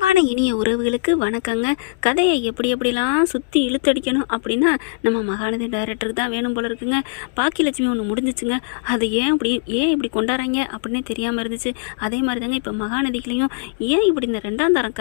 அன்பான இனிய உறவுகளுக்கு வணக்கங்க. கதையை எப்படி எப்படிலாம் சுற்றி இழுத்தடிக்கணும் அப்படின்னா நம்ம மகாநதி டைரக்டருக்கு தான் வேணும் போல இருக்குங்க. பாக்கியலட்சுமி ஒன்று முடிஞ்சிச்சுங்க. அது ஏன் இப்படி கொண்டாடுறாங்க அப்படின்னே தெரியாமல் இருந்துச்சு. அதே மாதிரி தாங்க இப்போ மகாநதிகளையும் ஏன் இப்படி இந்த ரெண்டாம் தரம்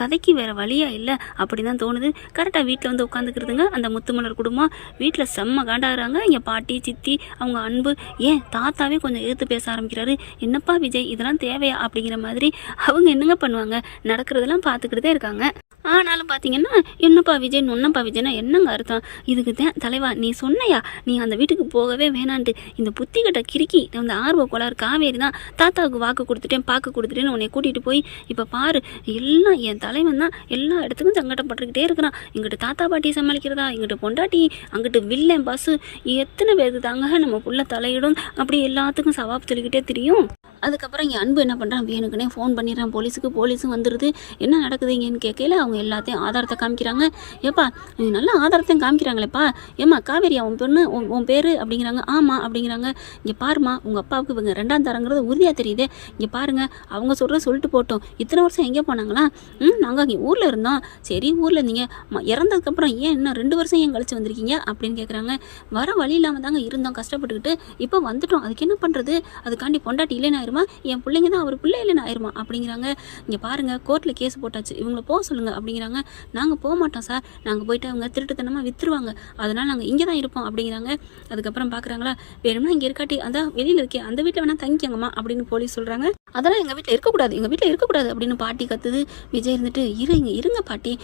கதைக்கு வேறு வழியாக இல்லை அப்படி தான் தோணுது. கரெக்டாக வீட்டில் வந்து உட்காந்துக்கிறதுங்க அந்த முத்துமலர் குடும்பம். வீட்டில் செம்ம காண்டாகிறாங்க. இங்கே பாட்டி சித்தி அவங்க அன்பு ஏன் தாத்தாவே கொஞ்சம் எதிர்த்து பேச ஆரம்பிக்கிறாரு. என்னப்பா விஜய் இதெல்லாம் தேவையா அப்படிங்கிற மாதிரி அவங்க என்னங்க பண்ணுவாங்க, நடக்கிறதெல்லாம் பார்த்துக்கிட்டு இருக்காங்க. ஆனாலும் பார்த்தீங்கன்னா என்னப்பா விஜய் நொன்னப்பா விஜய்னா என்னங்க அர்த்தம்? இதுக்கு தான் தலைவா நீ சொன்னையா நீ அந்த வீட்டுக்கு போகவே வேணான்ட்டு இந்த புத்திக்கிட்ட கிறுக்கி அந்த ஆர்வ கோளாறு காவேரி தான் தாத்தாவுக்கு வாக்கு கொடுத்துட்டேன்னு உன்னை கூட்டிகிட்டு போய் இப்போ பாரு எல்லாம் என் தலைவன் தான் எல்லா இடத்துக்கும் சங்கடப்பட்டுக்கிட்டே இருக்கிறான். இங்கிட்டு தாத்தா பாட்டி சமாளிக்கிறதா, இங்கிட்டு பொண்டாட்டி, அங்கிட்டு வில்லன் பஸ்ஸு, எத்தனை பேருக்கு தாங்க நம்ம புள்ள தலையிடும். அப்படி எல்லாத்துக்கும் சவாப் சொல்லிக்கிட்டே தெரியும். அதுக்கப்புறம் என் அன்பு என்ன பண்ணுறான், வேணுக்குனே ஃபோன் பண்ணிடுறான் போலீஸுக்கு. போலீஸும் வந்துடுது. என்ன நடக்குதுங்கன்னு கேட்கல அவங்க எல்லாத்தையும் ஆதாரத்தை காமிக்கிறாங்க. ஏப்பா நல்லா ஆதாரத்தையும் காமிக்கிறாங்களேப்பா. ஏம்மா காவேரி அவன் பொண்ணு உன் பேர் அப்படிங்கிறாங்க. ஆமாம் அப்படிங்கிறாங்க. இங்கே பாருமா உங்கள் அப்பாவுக்கு இவங்க ரெண்டாம் தரங்கிறது உறுதியாக தெரியுது. இங்கே பாருங்கள் அவங்க சொல்லிட்டு போட்டோம். இத்தனை வருஷம் எங்கே போனாங்களா? நாங்கள் அங்கே ஊரில் இருந்தோம். சரி ஊரில் இருந்தீங்க, இறந்ததுக்கப்புறம் ஏன் இன்னும் 2 வருஷம் ஏன் கழிச்சு வந்திருக்கீங்க அப்படின்னு கேட்குறாங்க. வர வழி இல்லாமல் தாங்க இருந்தோம் கஷ்டப்பட்டுக்கிட்டு, இப்போ வந்துட்டோம். அதுக்கு என்ன பண்ணுறது? அதுக்காண்டி பொண்டாட்டி இல்லைன்னு என் பிள்ளைங்க தான் அவர் பிள்ளை இல்லைன்னு ஆயிருமா அப்படிங்கிறாங்க. இங்கே பாருங்கள் கோர்ட்டில் கேஸ் போட்டாச்சு, இவங்களை போக சொல்லுங்கள் அப்படிங்கிறாங்க. நாங்கள் போக மாட்டோம் சார், நாங்கள் போயிட்டு அவங்க திருட்டுத்தனமாக விற்றுருவாங்க, அதனால் நாங்கள் இங்கே தான் இருப்போம் அப்படிங்கிறாங்க. அதுக்கப்புறம் பார்க்குறாங்களா, வேணும்னா இங்கே இருக்காட்டி அதான் வெளியில் இருக்கே அந்த வீட்டில் வேணால் தங்கிக்கங்கம்மா அப்படின்னு போலீஸ் சொல்கிறாங்க. அதெல்லாம் எங்கள் வீட்டில் இருக்கக்கூடாது அப்படின்னு பாட்டி கத்துது. விஜய் இருந்துட்டு இருங்க பாட்டி,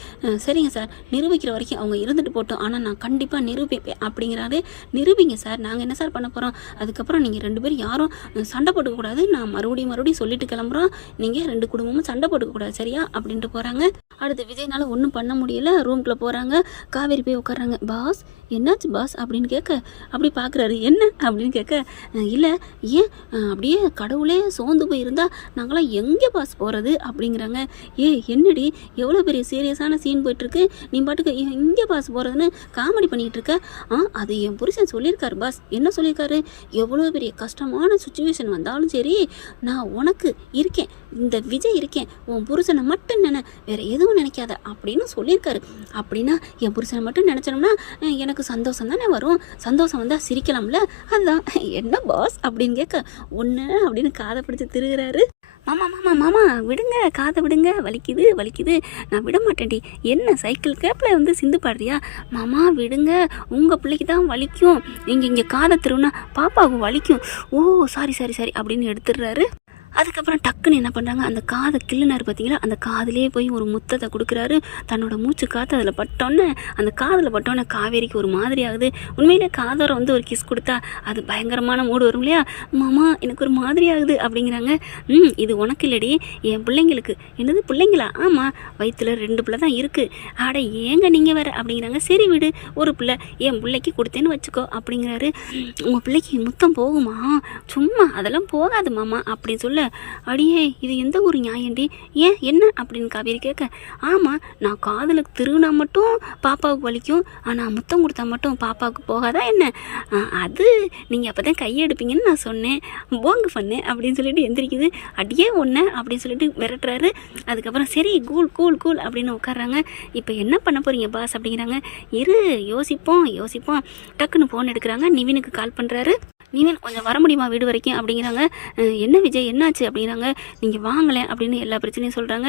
சரிங்க சார் நிரூபிக்கிற வரைக்கும் அவங்க இருந்துட்டு போட்டோம், ஆனால் நான் கண்டிப்பாக நிரூபிப்பேன் அப்படிங்கிறாரு. நிரூபிங்க சார், நாங்கள் என்ன சார் பண்ண போகிறோம்? அதுக்கப்புறம் நீங்கள் 2 பேரும் யாரும் சண்டை போட்டுக்கக்கூடாது, நான் மறுபடியும் சொல்லிட்டு கிளம்புறோம், நீங்கள் 2 குடும்பமும் சண்டை போட்டுக்கக்கூடாது சரியா அப்படின்ட்டு போகிறாங்க. அடுத்து விஜய்னால ஒன்றும் பண்ண முடியல. ரூம்குள்ளே போகிறாங்க. காவேரி போய் உட்காராங்க. பாஸ் என்னாச்சு பாஸ் அப்படின்னு கேட்க, அப்படி பார்க்குறாரு. என்ன அப்படின்னு கேட்க, இல்லை ஏன் அப்படியே கடவுளே சோர்ந்து போயிருந்தா நாங்களாம் எங்கே பாஸ் போகிறது அப்படிங்கிறாங்க. என்னடி எவ்வளோ பெரிய சீரியஸான சீன் போயிட்டுருக்கு, நீ பாட்டுக்கு எங்கே பாஸ் போகிறதுன்னு காமெடி பண்ணிகிட்டு இருக்க? அது என் புருஷன் சொல்லியிருக்காரு பாஸ். என்ன சொல்லியிருக்காரு? எவ்வளோ பெரிய கஷ்டமான சுச்சுவேஷன் வந்தாலும் சரி நான் உனக்கு இருக்கேன், இந்த விஜய் இருக்கேன், உன் புருஷனை மட்டும் வேற எதுவும் நினைக்காத அப்படின்னு சொல்லியிருக்காரு. அப்படின்னா என் புருஷனை மட்டும் நினச்சோம்னா எனக்கு சந்தோஷம் தானே வரும், சந்தோஷம் வந்தால் சிரிக்கலாம்ல, அதுதான். என்ன பாஸ் அப்படின்னு கேட்க, ஒன்று அப்படின்னு காதை பிடிச்சி திருகிறாரு. மாமா விடுங்க, காதை விடுங்க, வலிக்குது, நான் விட மாட்டேன்டி. என்ன சைக்கிள் கேப்பில் வந்து சிந்து பாடுறியா? மாமா விடுங்க, உங்கள் பிள்ளைக்கு தான் வலிக்கும், நீங்கள் இங்கே காதை திருவுனா பாப்பாவுக்கு வலிக்கும். ஓ சாரி அப்படின்னு எடுத்துடுறாரு. அதுக்கப்புறம் டக்குன்னு என்ன பண்ணுறாங்க, அந்த காதை கிள்ளுனார் பார்த்தீங்களா, அந்த காதிலே போய் ஒரு முத்தத்தை கொடுக்குறாரு. தன்னோட மூச்சு காற்று அதில் பட்டோன்னே, அந்த காதில் பட்டோன்னே காவேரிக்கு ஒரு மாதிரி ஆகுது. உண்மையிலே காதோரம் வந்து ஒரு கிஸ் கொடுத்தா அது பயங்கரமான மூடு வரும் இல்லையா? மாமா எனக்கு ஒரு மாதிரி ஆகுது அப்படிங்கிறாங்க. இது உனக்கு இல்லடி, என் பிள்ளைங்களுக்கு. என்னது பிள்ளைங்களா? ஆமாம், வயிற்றுல 2 பிள்ளை தான் இருக்குது. ஆட ஏங்க நீங்கள் வேறு அப்படிங்கிறாங்க. சரி விடு, ஒரு பிள்ளை என் பிள்ளைக்கு கொடுத்தேன்னு வச்சுக்கோ அப்படிங்கிறாரு. உங்கள் பிள்ளைக்கு முத்தம் போகுமா? சும்மா அதெல்லாம் போகாது மாமா அப்படின்னு சொல்ல, அடியே இது எந்த ஒரு நியாயண்டி, ஏன் என்ன அப்படின்னு காவேரி கேட்க, ஆமாம் நான் காதில் திருவினா மட்டும் பாப்பாவுக்கு வலிக்கும், ஆனால் முத்தம் கொடுத்தா மட்டும் பாப்பாவுக்கு போகாதா என்ன? அது நீங்கள் அப்போ தான் கையெடுப்பீங்கன்னு நான் சொன்னேன், போங்க பண்ணேன் அப்படின்னு சொல்லிட்டு எந்திரிக்குது. அடியே ஒன்று அப்படின்னு சொல்லிட்டு விரட்டுறாரு. அதுக்கப்புறம் சரி கூல் அப்படின்னு உட்காடுறாங்க. இப்போ என்ன பண்ண போகிறீங்க பாஸ் அப்படிங்கிறாங்க. யோசிப்போம். டக்குன்னு ஃபோன் எடுக்கிறாங்க. நிவினுக்கு கால் பண்ணுறாரு. நிவின் கொஞ்சம் வர முடியுமா வீடு வரைக்கும் அப்படிங்கிறாங்க. என்ன விஜய் என்னாச்சு அப்படிங்கிறாங்க. நீங்கள் வாங்கலை அப்படின்னு எல்லா பிரச்சனையும் சொல்கிறாங்க.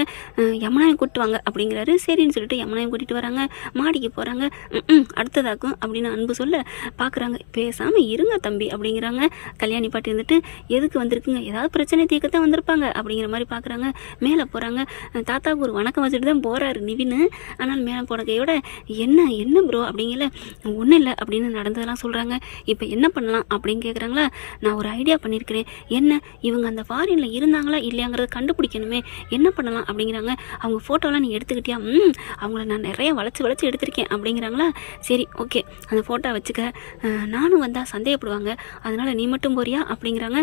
யமுனாவையும் கூப்பிட்டு வாங்க அப்படிங்கிறாரு. சரின்னு சொல்லிட்டு யமுனாவையும் கூட்டிகிட்டு வராங்க. மாடிக்கு போகிறாங்க. அடுத்ததாக்கும் அப்படின்னு அன்பு சொல்ல பார்க்குறாங்க. பேசாமல் இருங்க தம்பி அப்படிங்கிறாங்க. கல்யாணி பாட்டி இருந்துட்டு எதுக்கு வந்திருக்குங்க, ஏதாவது பிரச்சனை தீர்க்கத்தான் வந்திருப்பாங்க அப்படிங்கிற மாதிரி பார்க்குறாங்க. மேலே போகிறாங்க. தாத்தாவுக்கு ஒரு வணக்கம் வச்சுட்டு தான் போகிறாரு நிவின். ஆனால் மேலே போன கையோட என்ன ப்ரோ அப்படிங்கல, ஒன்றும் இல்லை அப்படின்னு நடந்ததெல்லாம் சொல்கிறாங்க. இப்போ என்ன பண்ணலாம் அப்படின்னு கேட்குறாங்களா. நான் ஒரு ஐடியா பண்ணியிருக்கிறேன். என்ன, இவங்க அந்த ஃபாரினில் இருந்தாங்களா இல்லையாங்கிறத கண்டுபிடிக்கணுமே, என்ன பண்ணலாம் அப்படிங்கிறாங்க. அவங்க ஃபோட்டோலாம் நீ எடுத்துக்கிட்டியா? அவங்கள நான் நிறைய வளைச்சி எடுத்திருக்கேன் அப்படிங்கிறாங்களா. சரி ஓகே, அந்த ஃபோட்டோ வச்சுக்க, நானும் வந்தால் சந்தேகப்படுவாங்க, அதனால் நீ மட்டும் போறியா அப்படிங்கிறாங்க.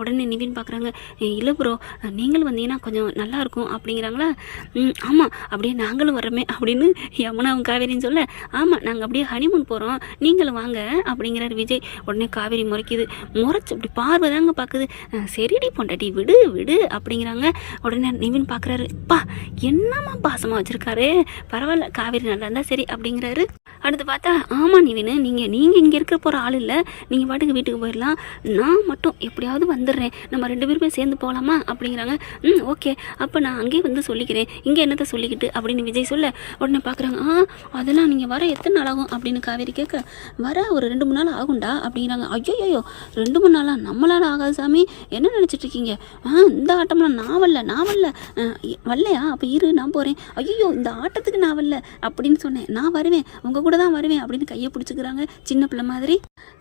உடனே நிவின் பார்க்குறாங்க. இல்லை ப்ரோ, நீங்களும் வந்தீங்கன்னா கொஞ்சம் நல்லாயிருக்கும் அப்படிங்கிறாங்களா. ஆமாம் அப்படியே நாங்களும் வர்றோமே அப்படின்னு யமுனாவும் காவேரின்னு சொல்ல, ஆமாம் நாங்கள் அப்படியே ஹனிமூன் போகிறோம், நீங்களும் வாங்க அப்படிங்கிறார் விஜய். உடனே காவேரி முறை வைக்கிது. முறைச்சி இப்படி பார்வை தாங்க பார்க்குது. சரிடி பொண்டாட்டி விடு விடு அப்படிங்கிறாங்க. உடனே நிவின் பார்க்குறாரு, பா என்னம்மா பாசமாக வச்சுருக்காரு, பரவாயில்ல காவேரி நல்லா இருந்தால் சரி அப்படிங்கிறாரு. அடுத்து பார்த்தா, ஆமாம் நிவின், நீங்கள் இங்கே இருக்க போகிற ஆள் இல்லை, நீங்கள் பாட்டுக்கு வீட்டுக்கு போயிடலாம், நான் மட்டும் எப்படியாவது வந்துடுறேன், நம்ம 2 பேருமே சேர்ந்து போகலாமா அப்படிங்கிறாங்க. ஓகே, அப்போ நான் அங்கேயே வந்து சொல்லிக்கிறேன், இங்கே என்னத்தை சொல்லிக்கிட்டு அப்படின்னு விஜய் சொல்ல, உடனே பார்க்குறாங்க. அதெல்லாம் நீங்கள் வர எத்தனை நாள் ஆகும் அப்படின்னு காவேரி கேட்க, வர ஒரு 2-3 நாள் ஆகும்டா அப்படிங்கிறாங்க. ஐயோ 2-3 நாளாக நம்மளால ஆகாது சாமி, என்ன நினச்சிட்டு இருக்கீங்க? இந்த ஆட்டம்லாம் நான் வரல வரலையா, அப்போ இரு நான் போகிறேன். ஐயோ இந்த ஆட்டத்துக்கு நான் வரல அப்படின்னு சொன்னேன், நான் வருவேன், உங்கள் கூட தான் வருவேன் அப்படின்னு கையை பிடிச்சிக்கிறாங்க சின்ன பிள்ளை மாதிரி.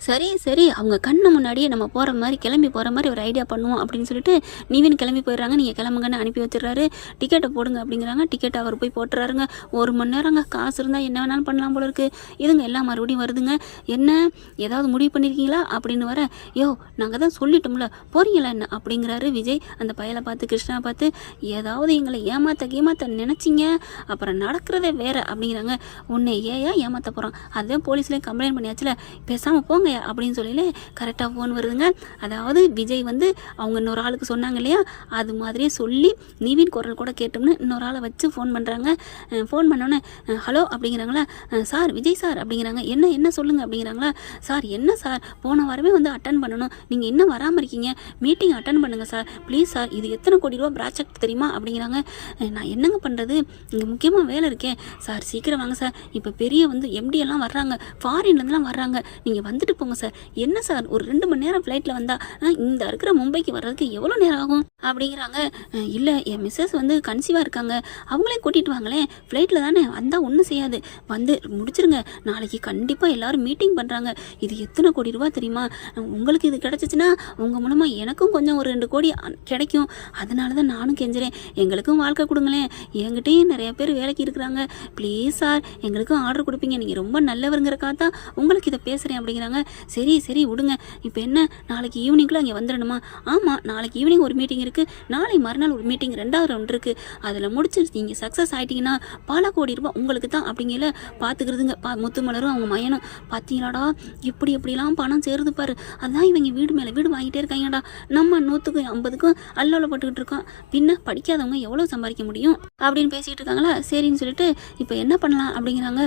சரி அவங்க கண்ணு முன்னாடியே நம்ம போகிற மாதிரி கிளம்பி போகிற மாதிரி ஒரு ஐடியா பண்ணுவோம் அப்படின்னு சொல்லிட்டு நிவின் கிளம்பி போயிடுறாங்க. நீங்கள் கிளம்புங்கன்னு அனுப்பி வச்சிடறாரு. டிக்கெட்டை போடுங்க அப்படிங்கிறாங்க. டிக்கெட்டை அவர் போய் போட்டுறாருங்க. 1 மணி நேரங்க, காசு இருந்தால் என்ன வேணாலும் பண்ணலாம் போல இருக்குது. இதுங்க எல்லாம் மறுபடியும் வருதுங்க. என்ன ஏதாவது முடிவு பண்ணியிருக்கீங்களா அப்படின்னு வர, யோ நாங்கள் தான் சொல்லிட்டோம்ல, போகிறீங்களா என்ன அப்படிங்கிறாரு விஜய். அந்த பயலை பார்த்து கிருஷ்ணா பார்த்து, ஏதாவது எங்களை ஏமாத்த நினச்சிங்க அப்புறம் நடக்கிறதே வேற அப்படிங்கிறாங்க. உன்னை ஏமாற்ற போகிறோம், அதுதான் போலீஸ்லேயும் கம்ப்ளைண்ட் பண்ணியாச்சுல, பேசாமல் போங்க அப்படின்னு சொல்லி கரெக்டாக ஃபோன் வருதுங்க. அதாவது விஜய் வந்து அவங்க இன்னொரு ஆளுக்கு சொன்னாங்க இல்லையா, அது மாதிரியே சொல்லி நிவின் குரல் கூட கேட்டோம்னு இன்னொரு ஆளை வச்சு ஃபோன் பண்ணுறாங்க. ஃபோன் பண்ணோன்னே ஹலோ அப்படிங்கிறாங்களா, சார் விஜய் சார் அப்படிங்கிறாங்க. என்ன சொல்லுங்கள் அப்படிங்கிறாங்களா. சார் என்ன சார், போன வாரமே வந்து அட்டன் பண்ணணும், நீங்கள் இன்னும் வராமல் இருக்கீங்க, மீட்டிங் அட்டன் பண்ணுங்கள் சார் ப்ளீஸ் சார், இது எத்தனை கோடி ரூபா ப்ராஜெக்ட் தெரியுமா அப்படிங்கிறாங்க. நான் என்னங்க பண்ணுறது, இங்கே முக்கியமாக வேலை இருக்கேன் சார், சீக்கிரம் வாங்க சார், இப்போ பெரிய வந்து எம்டி எல்லாம் வர்றாங்க, ஃபாரின்லேருந்துலாம் வர்றாங்க, நீங்கள் வந்துட்டு போங்க சார். என்ன சார் ஒரு 2 மணி நேரம் ஃப்ளைட்டில் வந்தால் இந்த இருக்கிற மும்பைக்கு வர்றதுக்கு எவ்வளோ நேரம் ஆகும் அப்படிங்கிறாங்க. இல்லை என் மிஸ்ஸஸ் வந்து கன்சீவாக இருக்காங்க, அவங்களையும் கூட்டிகிட்டு வாங்களேன், ஃப்ளைட்டில் தானே வந்தால் ஒன்றும் செய்யாது, வந்து முடிச்சிருங்க, நாளைக்கு கண்டிப்பாக எல்லோரும் மீட்டிங் பண்ணுறாங்க, இது எத்தனை கோடி ரூபா தெரியுமா, உங்களுக்கு இது கிடச்சிச்சின்னா உங்கள் மூலமாக எனக்கும் கொஞ்சம் ஒரு 2 கோடி கிடைக்கும், அதனால தான் நானும் கெஞ்சுறேன், எங்களுக்கும் வாழ்க்கை கொடுங்களேன், என்கிட்டையும் நிறைய பேர் வேலைக்கு இருக்கிறாங்க, ப்ளீஸ் சார் எங்களுக்கும் ஆர்டர் கொடுப்பீங்க, நீங்கள் ரொம்ப நல்லவருங்கிறக்காக தான் உங்களுக்கு இதை பேசுகிறேன் அப்படிங்கிறாங்க. சரி விடுங்க, இப்போ என்ன நாளைக்கு ஈவினிங்குள்ளே அங்கே வந்துடணுமா? ஆமாம் நாளைக்கு ஈவினிங் ஒரு மீட்டிங் இருக்குது, நாளை மறுநாள் ஒரு மீட்டிங் 2வது ரவுண்ட் இருக்குது, அதில் முடிச்சு நீங்கள் சக்ஸஸ் ஆகிட்டீங்கன்னா பல கோடி ரூபாய் உங்களுக்கு தான் அப்படிங்கிற பார்த்துக்கிறதுங்க. முத்துமலரும் அவங்க மயனும் பார்த்தீங்களாடா எப்படிலாம் பணம் சேருது பாரு, அதான் இவங்க வீடு மேலே வீடு வாங்கிட்டே இருக்காங்கடா, நம்ம 100க்கும் 50க்கும் அல்லோல பட்டுக்கிட்டு இருக்கோம், பின்ன படிக்காதவங்க எவ்வளோ சம்பாதிக்க முடியும் அப்படின்னு பேசிகிட்டு இருக்காங்களா. சரின்னு சொல்லிட்டு இப்போ என்ன பண்ணலாம் அப்படிங்கிறாங்க.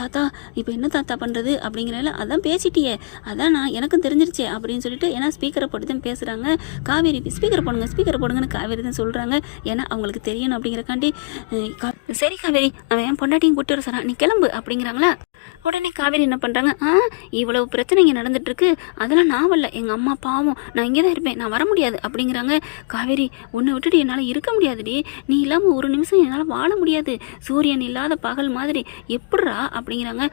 தாத்தா இப்போ என்ன தாத்தா பண்ணுறது அப்படிங்கிறல, அதான் பேசிட்டியே, அதான் நான் எனக்கும் தெரிஞ்சிருச்சே அப்படின்னு சொல்லிட்டு, ஏன்னா ஸ்பீக்கரை போட்டு தான் பேசுகிறாங்க. காவேரி ஸ்பீக்கரை போடுங்கன்னு காவேரி தான் சொல்கிறாங்க, ஏன்னா அவங்களுக்கு தெரியணும் அப்படிங்கிறக்காண்டி. சரி காவேரி, அவன் என் பொண்டாட்டியும் கூட்டி வர சொன்னான், நீ கிளம்பு அப்படிங்கிறாங்களா. உடனே காவேரி என்ன பண்ணுறாங்க, இவ்வளவு பிரச்சனை இங்கே நடந்துட்டுருக்கு, அதெல்லாம் நான் வரல, எங்கள் அம்மா பாவம், நான் இங்கே தான் இருப்பேன், நான் வர முடியாது அப்படிங்கிறாங்க. காவேரி உன்னை விட்டுட்டு என்னால் இருக்க முடியாதுடி, நீ இல்லாமல் ஒரு நிமிஷம் என்னால் வாழ முடியாது, சூரியன் இல்லாத பகல் மாதிரி எப்பட்றா அப்படிங்கிறாங்க.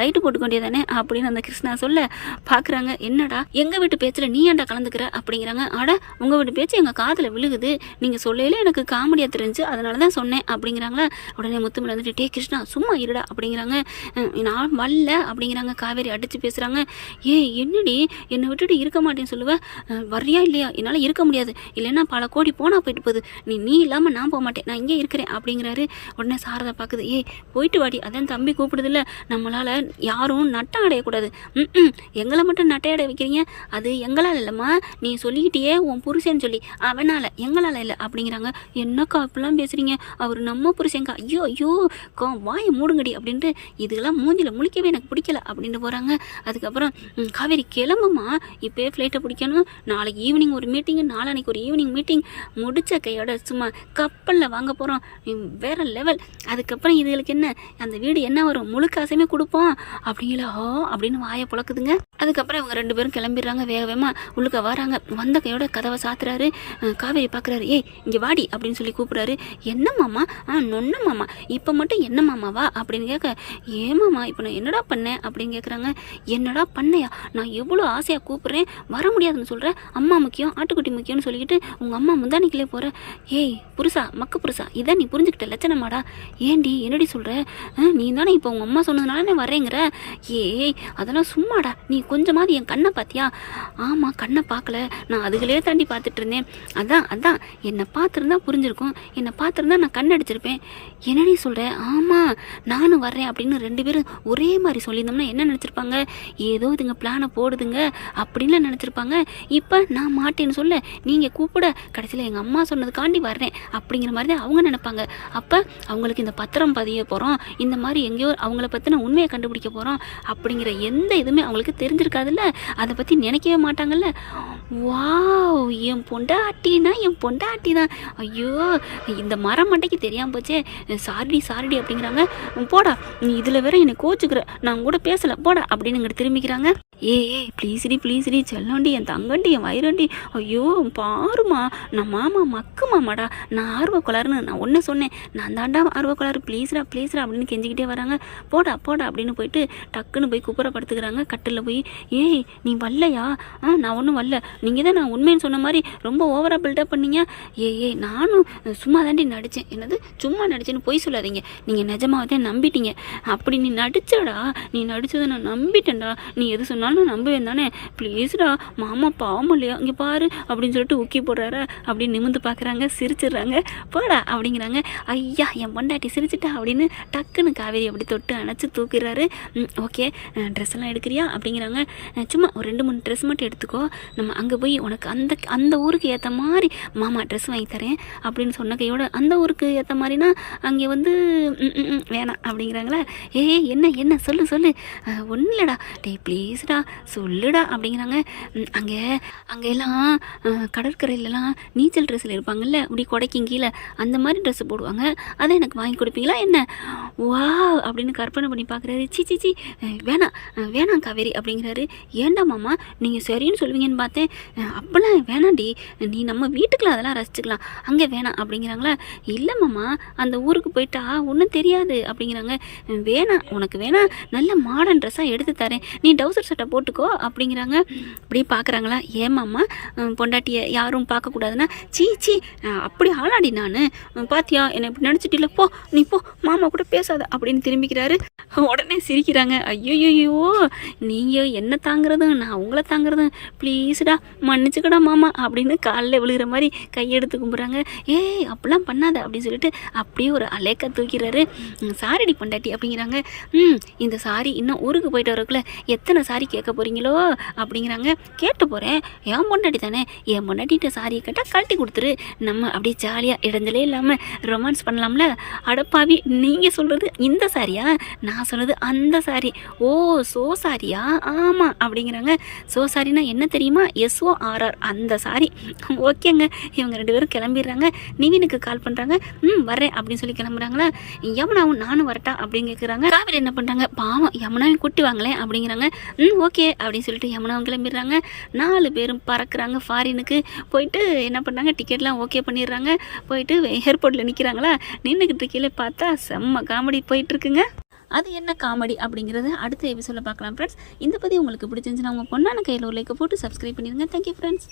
லைட்டு போட்டுக்க வேண்டியதானே அப்படின்னு அந்த கிருஷ்ணா சொல்ல பார்க்குறாங்க. என்னடா எங்கள் வீட்டு பேச்சில் நீ ஏன்டா கலந்துக்கிற அப்படிங்கிறாங்க. அட உங்கள் வீட்டு பேச்சு எங்கள் காதில் விழுகுது, நீங்கள் சொல்லையில எனக்கு காமெடியாக தெரிஞ்சு அதனால தான் சொன்னேன் அப்படிங்கிறாங்களா. உடனே முத்துமலை வந்துட்டு, டே கிருஷ்ணா சும்மா இருடா அப்படிங்கிறாங்க. நான் வரல அப்படிங்கிறாங்க. காவேரி அடித்து பேசுகிறாங்க. என்னடி என்னை விட்டுட்டு இருக்க மாட்டேன்னு சொல்லுவேன், வர்றியா இல்லையா, என்னால் இருக்க முடியாது, இல்லைன்னா பல கோடி போனால் போயிட்டு போகுது, நீ இல்லாமல் நான் போக மாட்டேன், நான் இங்கே இருக்கிறேன் அப்படிங்கிறாரு. உடனே சாரதா பார்க்குது, போயிட்டு வாடி, அதான் தம்பி கூப்பிடுதில்ல, நம்மளால் யாரும் நட்டம் அடையக்கூடாது, எங்களை மட்டும் நட்டை அடைய வைக்கிறீங்க, அது எங்களால் இல்லைம்மா, நீ சொல்லிக்கிட்டே உன் புருஷன்னு சொல்லி, அவனால் எங்களால் இல்லை அப்படிங்கிறாங்க. என்னக்கா இப்படிலாம் பேசுகிறீங்க, அவர் நம்ம புருஷங்கா, ஐயோ வாயை மூடுங்கடி அப்படின்ட்டு, இதுக்கெல்லாம் மூஞ்சில் முழிக்கவே எனக்கு பிடிக்கல அப்படின்ட்டு போகிறாங்க. அதுக்கப்புறம் காவேரி கிளம்புமா, இப்போயே ஃப்ளைட்டை பிடிக்கணும், நாளைக்கு ஈவினிங் ஒரு மீட்டிங்கு, நாளைக்கு ஒரு ஈவினிங் மீட்டிங், முடிச்ச கையோட சும்மா கப்பலில் வாங்க போகிறோம், வேற லெவல். அதுக்கப்புறம் இதுகளுக்கு என்ன, அந்த வீடு என்ன வரும், முழு காசையுமே கொடுப்போம் அப்படிங்களா அப்படின்னு வாயை புழக்குதுங்க. அதுக்கப்புறம் இவங்க 2 பேரும் கிளம்பிடுறாங்க. வேகமாக உள்ளுக்க வராங்க. வந்த கையோட கதவை சாத்துறாரு. காவேரி பார்க்குறாரு. இங்கே வாடி அப்படின்னு சொல்லி கூப்பிட்றாரு. என்ன மாமா? நொன்ன மாமா, இப்போ மட்டும் என்ன மாமாவா அப்படின்னு கேட்க, ஏமாமா இப்போ நான் என்னடா பண்ணேன் அப்படின்னு கேட்குறாங்க. என்னடா பண்ணையா, நான் எவ்வளோ ஆசையாக கூப்பிட்றேன், வர முடியாதுன்னு சொல்கிறேன், அம்மா முக்கியம் ஆட்டுக்குட்டி முக்கியம்னு சொல்லிக்கிட்டு உங்கள் அம்மா முந்தானிக்கிலே போகிற. புருஷா மக்கு புருஷா, இதான் நீ புரிஞ்சுக்கிட்ட லட்சணமாடா, ஏண்டி என்னடி சொல்கிற, நீ தானே இப்போ உங்கள் அம்மா சொன்னதுனால வரேங்கிற, அதெல்லாம் சும்மாடா, நீ கொஞ்சமாவது என் கண்ணை பார்த்தியா? ஆமாம் கண்ணை பார்க்கல, நான் அதுகளே தாண்டி பார்த்துட்டு இருந்தேன், அதான் என்னை பார்த்துருந்தா புரிஞ்சிருக்கும், என்னை பார்த்துருந்தா நான் கண்ணடிச்சிருப்பேன், என்னடி சொல்கிற? ஆமாம் நானும் வர்றேன் அப்படின்னு 2 பேரும் ஒரே மாதிரி சொல்லியிருந்தோம்னா என்ன நினச்சிருப்பாங்க? ஏதோ இதுங்க பிளானை போடுதுங்க அப்படின்லாம் நினச்சிருப்பாங்க. இப்போ நான் மாட்டேன்னு சொல்ல நீங்கள் கூப்பிட கடைசியில் எங்கள் அம்மா சொன்னதுக்காண்டி வர்றேன் அப்படிங்கிற மாதிரி தான் அவங்க நினைப்பாங்க. அப்போ அவங்களுக்கு இந்த பத்திரம் பதிய போகிறோம், இந்த மாதிரி எங்கேயோ அவங்கள பற்றின உண்மையை கண்டுபிடிக்க போகிறோம் அப்படிங்கிற எந்த இதுவுமே அவங்களுக்கு தெரிஞ்சிருக்காதுல்ல, அதை பற்றி நினைக்கவே மாட்டாங்கல்ல. வாவ், என் பொண்டாட்டினா என் பொண்டாட்டி தான். ஐயோ இந்த மரம் மண்டைக்கு தெரியாமல் போச்சே. சாரிடி அப்படிங்கிறாங்க. போடா நீ இதில் வேற என்னை கோச்சுக்கிற, நான் கூட பேசலை போடா அப்படின்னு இங்கிட்ட திரும்பிக்கிறாங்க. ஏய் ப்ளீஸ்டி செல்லண்டி, என் தங்கண்டி, என் வயிறண்டி. ஐயோ பாருமா, நான் மாமா மக்கு மாமாடா, நான் ஆர்வக்கொளாருன்னு நான் ஒன்று சொன்னேன், நான் தாண்டா ஆர்வக்கொளாரு, ப்ளீஸ்ரா அப்படின்னு கெஞ்சிக்கிட்டே வராங்க. போடா அப்படின்னு போயிட்டு டக்குன்னு போய் குப்புறப்படுத்துக்கிறாங்க கட்டில் போய். ஏய் நீ வரலையா? நான் ஒன்றும் வரல, நீங்கள் தான் நான் உண்மைன்னு சொன்ன மாதிரி ரொம்ப ஓவராக பில்டப் பண்ணீங்க. ஏய் நானும் சும்மா தாண்டி நடித்தேன். என்னது சும்மா நடிச்சேன்னு பொய் சொல்லாதீங்க, நீங்கள் நிஜமாவதே நம்பிட்டீங்க. அப்படி நீ நடிச்சடா, நீ நடிச்சதை நான் நம்பிட்டேன்டா, நீ எது சொன்னாலும் நான் நம்புவேன் தானே, ப்ளீஸ்டா மாமா பாவம் இல்லையா, இங்கே பாரு அப்படின்னு சொல்லிட்டு ஊக்கி போடுறாரு. அப்படின்னு நிமிந்து பார்க்குறாங்க, சிரிச்சிடுறாங்க. போடா அப்படிங்கிறாங்க. ஐயா என் பொண்டாட்டி சிரிச்சிட்டா அப்படின்னு டக்குன்னு காவேரி அப்படி தொட்டு அணைச்சி தூக்குறாரு. ஓகே ட்ரெஸ் எல்லாம் எடுக்கிறியா அப்படிங்கிறாங்க. சும்மா ஒரு 2-3 ட்ரெஸ் மட்டும் எடுத்துக்கோ, நம்ம அங்கே போய் உனக்கு அந்த ஊருக்கு ஏற்ற மாதிரி மாமா ட்ரெஸ் வாங்கி தரேன் அப்படின்னு சொன்ன கையோட அந்த ஊருக்கு ஏற்ற மாதிரினா அங்கே வந்து வேணாம் அப்படிங்கிறாங்களா. என்ன சொல்லு ஒன்றும் இல்லைடா, டே ப்ளீஸ்டா சொல்லுடா அப்படிங்கிறாங்க. அங்கே எல்லாம் கடற்கரையிலலாம் நீச்சல் ட்ரெஸ்ஸில் இருப்பாங்கல்ல, அப்படி கொடைக்கும் கீழே அந்த மாதிரி ட்ரெஸ்ஸு போடுவாங்க, அதை எனக்கு வாங்கி கொடுப்பீங்களா என்ன? வா அப்படின்னு கற்பனை பண்ணி பார்க்குறாரு. சி வேணாம் காவேரி அப்படிங்கிறாரு. ஏண்டா மாமா நீங்கள் சரின்னு சொல்லுவீங்கன்னு பார்த்தேன், அப்போல்லாம் வேணாண்டி, நீ நம்ம வீட்டுக்குள்ள அதெல்லாம் ரசிச்சுக்கலாம், அங்கே வேணாம் அப்படிங்கிறாங்களா. இல்லை மாமா அந்த ஊருக்கு போயிட்டா ஒன்றும் தெரியாது அப்படிங்கிறாங்க. உனக்கு வேணாம் நல்ல மாடர்ன் ட்ரெஸ்ஸாக எடுத்து தரேன், நீ டவுசர் சட்டை போட்டுக்கோ அப்படிங்கிறாங்க. இப்படி பார்க்குறாங்களா. ஏமாம்மா பொண்டாட்டியை யாரும் பார்க்கக்கூடாதுன்னா, சீ அப்படி ஆளாடி நான் பாத்தியா என்னை இப்படி நினச்சிட்டில்ல, நீ போ மாமா கூட பேசாத அப்படின்னு திரும்பிக்கிறாரு. உடனே சிரிக்கிறாங்க. ஐயோ நீங்கள் என்ன தாங்கிறதும் நான் உங்களை தாங்கிறதும், ப்ளீஸ்டா மன்னிச்சுக்கடா மாமா அப்படின்னு காலில் விழுகிற மாதிரி கையெடுத்து கும்பிட்றாங்க. அப்படிலாம் பண்ணாத அப்படின்னு சொல்லிட்டு அப்படியே ஒரு அலேக்கா தூக்கிறாரு. சாரிடி பொண்டாட்டி அப்படிங்கிறாங்க. இந்த சாரி இன்னும் ஊருக்கு போயிட்டு வரக்குள்ள எத்தனை சாரி கேட்க போகிறீங்களோ அப்படிங்கிறாங்க. கேட்டு போகிறேன், என் பொண்டாட்டி தானே, என் பொண்டாட்டிகிட்ட சாரியை கேட்டால் கழட்டி கொடுத்துரு, நம்ம அப்படியே ஜாலியாக இடஞ்சலே இல்லாமல் ரொமான்ஸ் பண்ணலாம்ல. அடப்பாவி நீங்கள் சொல்கிறது இந்த சாரியா, நான் சொன்னது அந்த சாரி. ஓ சோ சாரியா, ஆமாம் அப்படிங்கிறாங்க. சோ சாரினா என்ன தெரியுமா, SORR அந்த சாரி. ஓகேங்க இவங்க 2 பேரும் கிளம்பிடுறாங்க. நிவினுக்கு கால் பண்ணுறாங்க. வர்றேன் அப்படின்னு சொல்லி கிளம்புறாங்களா. யமுனாவும் நானும் வரட்டா அப்படின்னு கேட்குறாங்க. காவேரி என்ன பண்ணுறாங்க, பாவம் யமுனாவையும் கூட்டி வாங்களேன் அப்படிங்கிறாங்க. ஓகே அப்படின்னு சொல்லிட்டு யமுனாவும் கிளம்பிடுறாங்க. 4 பேரும் பறக்குறாங்க ஃபாரினுக்கு. போயிட்டு என்ன பண்ணுறாங்க, டிக்கெட்லாம் ஓகே பண்ணிடுறாங்க. போயிட்டு ஏர்போர்ட்டில் நிற்கிறாங்களா, நின்றுக்கிட்டு கீழே பார்த்தா செம்ம காமெடி போயிட்டுருக்குங்க. அது என்ன காமெடி அப்படிங்கிறது அடுத்த எபிசோடில் பார்க்கலாம் ஃப்ரெண்ட்ஸ். இந்த பதிவு உங்களுக்கு பிடிச்சிருந்துச்சுன்னா உங்கள் பொண்ணான கையில் ஒரு லைக்கை போட்டு சப்ஸ்கிரைப் பண்ணிடுங்க. Thank you friends.